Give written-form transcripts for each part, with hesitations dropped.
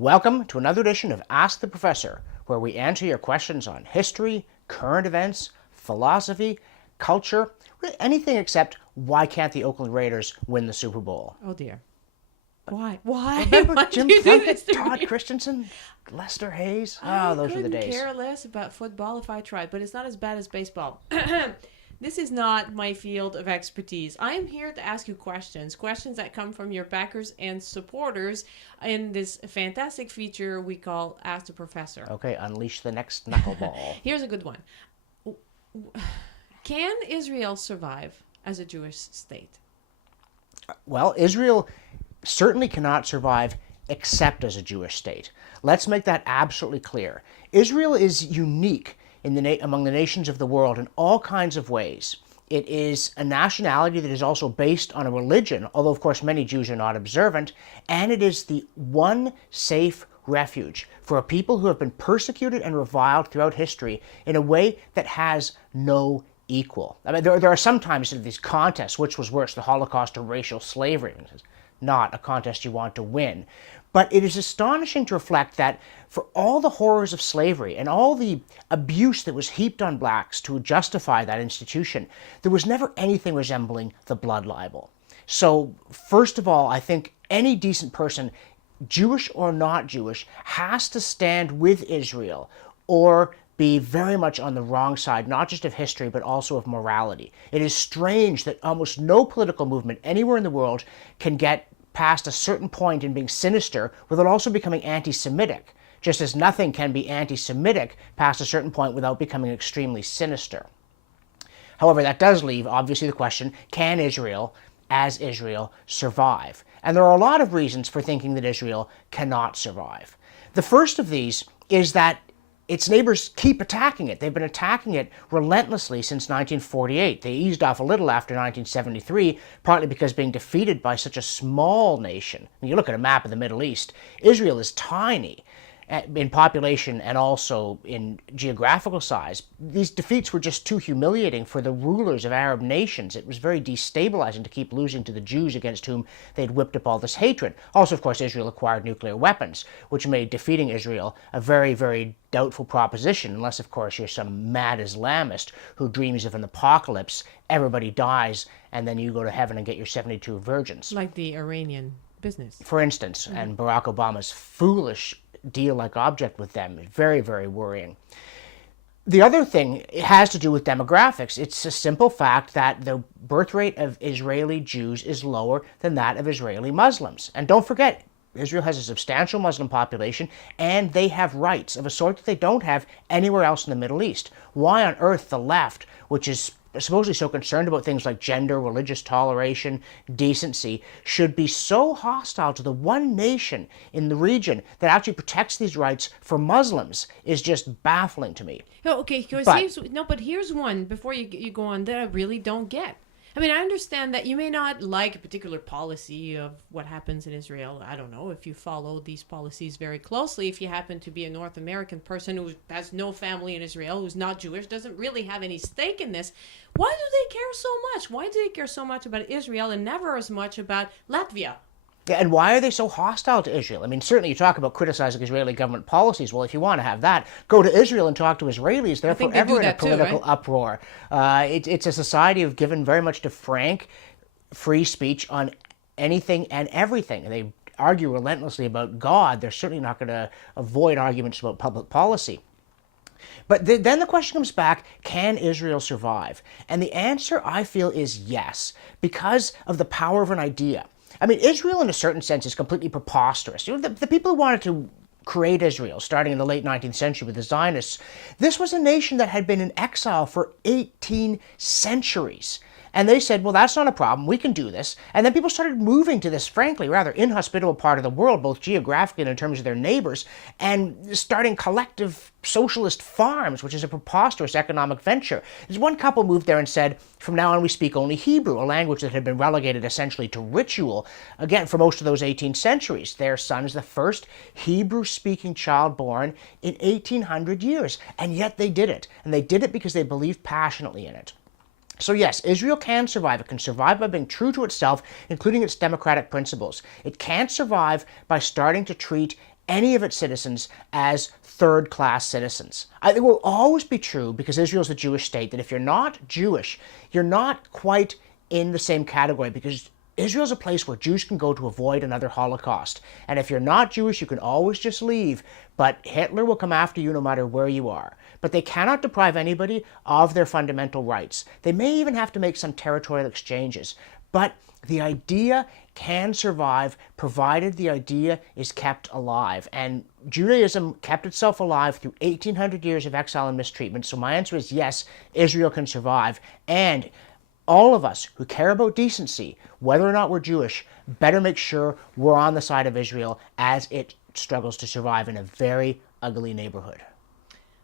Welcome to another edition of Ask the Professor, where we answer your questions on history, current events, philosophy, culture, really anything except why can't the Oakland Raiders win the Super Bowl? Oh dear. Why? Why? Remember Why Jim do you do Plunkett, this to Todd me? Christensen, Lester Hayes? I Those were the couldn't days. care less about football if I tried, but it's not as bad as baseball. This is not my field of expertise. I am here to ask you questions that come from your backers and supporters in this fantastic feature we call Ask the Professor. Okay, unleash the next knuckleball. Here's a good one. Can Israel survive as a Jewish state? Well, Israel certainly cannot survive except as a Jewish state. Let's make that absolutely clear. Israel is unique among the nations of the world in all kinds of ways. It is a nationality that is also based on a religion, although of course many Jews are not observant, and it is the one safe refuge for a people who have been persecuted and reviled throughout history in a way that has no equal. I mean, there are sometimes these contests, which was worse, the Holocaust or racial slavery. It's not a contest you want to win. But it is astonishing to reflect that for all the horrors of slavery and all the abuse that was heaped on blacks to justify that institution, there was never anything resembling the blood libel. So, first of all, I think any decent person, Jewish or not Jewish, has to stand with Israel or be very much on the wrong side, not just of history, but also of morality. It is strange that almost no political movement anywhere in the world can get past a certain point in being sinister without also becoming anti-Semitic, just as nothing can be anti-Semitic past a certain point without becoming extremely sinister. However, that does leave, obviously, the question, can Israel, as Israel, survive? And there are a lot of reasons for thinking that Israel cannot survive. The first of these is that its neighbors keep attacking it. They've been attacking it relentlessly since 1948. They eased off a little after 1973, partly because being defeated by such a small nation. When you look at a map of the Middle East, Israel is tiny in population and also in geographical size. These defeats were just too humiliating for the rulers of Arab nations. It was very destabilizing to keep losing to the Jews against whom they'd whipped up all this hatred. Also, of course, Israel acquired nuclear weapons, which made defeating Israel a very, very doubtful proposition, unless, of course, you're some mad Islamist who dreams of an apocalypse, everybody dies, and then you go to heaven and get your 72 virgins. Like the Iranian business. For instance, and Barack Obama's foolish deal-like object with them is very, very worrying. The other thing has to do with demographics. It's a simple fact that the birth rate of Israeli Jews is lower than that of Israeli Muslims. And don't forget, Israel has a substantial Muslim population, and they have rights of a sort that they don't have anywhere else in the Middle East. Why on earth the left, which is supposedly so concerned about things like gender, religious toleration, decency, should be so hostile to the one nation in the region that actually protects these rights for Muslims is just baffling to me. Oh, okay, but here's one before you go on that I really don't get. I mean, I understand that you may not like a particular policy of what happens in Israel. I don't know if you follow these policies very closely. If you happen to be a North American person who has no family in Israel, who's not Jewish, doesn't really have any stake in this, why do they care so much? Why do they care so much about Israel and never as much about Latvia? Yeah, and why are they so hostile to Israel? I mean, certainly you talk about criticizing Israeli government policies. Well, if you want to have that, go to Israel and talk to Israelis. They're forever in a political uproar. It's a society of given very much to frank, free speech on anything and everything. And they argue relentlessly about God. They're certainly not going to avoid arguments about public policy. But then the question comes back, can Israel survive? And the answer, I feel, is yes, because of the power of an idea. I mean, Israel, in a certain sense, is completely preposterous. You know, the people who wanted to create Israel, starting in the late 19th century with the Zionists, this was a nation that had been in exile for 18 centuries. And they said, well, that's not a problem. We can do this. And then people started moving to this, frankly, rather inhospitable part of the world, both geographically and in terms of their neighbors, and starting collective socialist farms, which is a preposterous economic venture. There's one couple moved there and said, from now on we speak only Hebrew, a language that had been relegated essentially to ritual, again, for most of those 18 centuries. Their son is the first Hebrew-speaking child born in 1800 years. And yet they did it. And they did it because they believed passionately in it. So yes, Israel can survive. It can survive by being true to itself, including its democratic principles. It can't survive by starting to treat any of its citizens as third-class citizens. It will always be true, because Israel is a Jewish state, that if you're not Jewish, you're not quite in the same category, because Israel's a place where Jews can go to avoid another Holocaust. And if you're not Jewish, you can always just leave, but Hitler will come after you no matter where you are. But they cannot deprive anybody of their fundamental rights. They may even have to make some territorial exchanges, but the idea can survive provided the idea is kept alive. And Judaism kept itself alive through 1,800 years of exile and mistreatment. So my answer is yes, Israel can survive. And all of us who care about decency, whether or not we're Jewish, better make sure we're on the side of Israel as it struggles to survive in a very ugly neighborhood.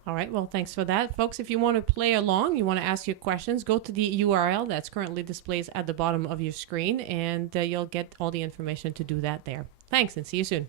All right, well, thanks for that. Folks, if you want to play along, you want to ask your questions, go to the URL that's currently displayed at the bottom of your screen, and you'll get all the information to do that there. Thanks, and see you soon.